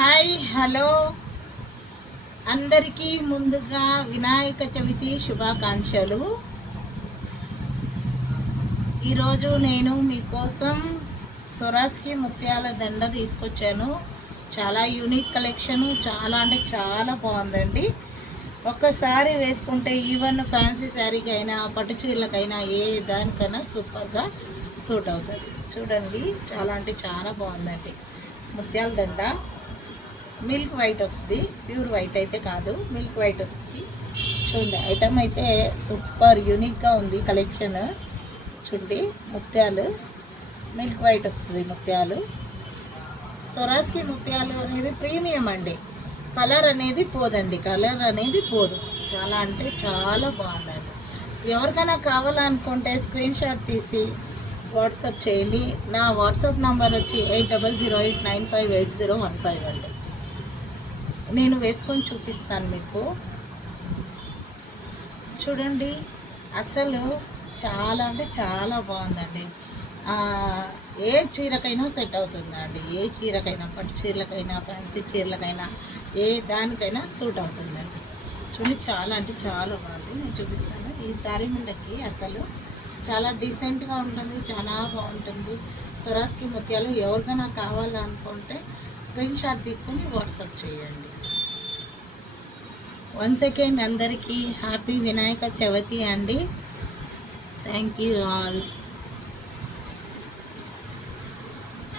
Hi hello అందరికీ ముందుగా వినాయక చవితి శుభాకాంక్షలు. ఈరోజు నేను మీకోసం సొరాస్కి ముత్యాల దండ తీసుకొచ్చాను. చాలా యూనిక్ కలెక్షను, చాలా అంటే చాలా బాగుందండి. ఒక్కసారి వేసుకుంటే ఈవెన్ ఫ్యాన్సీ శారీకైనా పట్టు చీరలకైనా ఏ దానికైనా సూపర్గా సూట్ అవుతుంది. చూడండి, చాలా అంటే చాలా బాగుందండి. ముత్యాల దండ మిల్క్ వైట్ వస్తుంది, ప్యూర్ వైట్ అయితే కాదు, మిల్క్ వైట్ వస్తుంది. చూడండి, ఐటమ్ అయితే సూపర్ యూనిక్గా ఉంది కలెక్షన్. చూడండి, ముత్యాలు మిల్క్ వైట్ వస్తుంది. ముత్యాలు సొరాస్కి ముత్యాలు అనేది ప్రీమియం అండి. కలర్ అనేది పోదండి, కలర్ అనేది పోదు. చాలా అంటే చాలా బాగుందండి. ఎవరికైనా కావాలనుకుంటే స్క్రీన్ షాట్ తీసి వాట్సాప్ చేయండి. నా వాట్సాప్ నంబర్ వచ్చి 8008958015 అండి. నేను వేసుకొని చూపిస్తాను మీకు. చూడండి, అసలు చాలా అంటే చాలా బాగుందండి. ఏ చీరకైనా సెట్ అవుతుందండి. ఏ చీరకైనా, పట్టు చీరలకైనా, ఫ్యాన్సీ చీరలకైనా, ఏ దానికైనా సూట్ అవుతుందండి. చూడండి, చాలా అంటే చాలా బాగుంది. నేను చూపిస్తాను. ఈ శారీ మీదకి అసలు చాలా డీసెంట్గా ఉంటుంది, చాలా బాగుంటుంది. సొరాస్కి ముత్యాలు ఎవరికైనా కావాలనుకుంటే స్క్రీన్ షాట్ తీసుకొని వాట్సాప్ చేయండి. వన్స్ అగైన్ అందరికీ హ్యాపీ వినాయక చవితి అండి. Thank you all.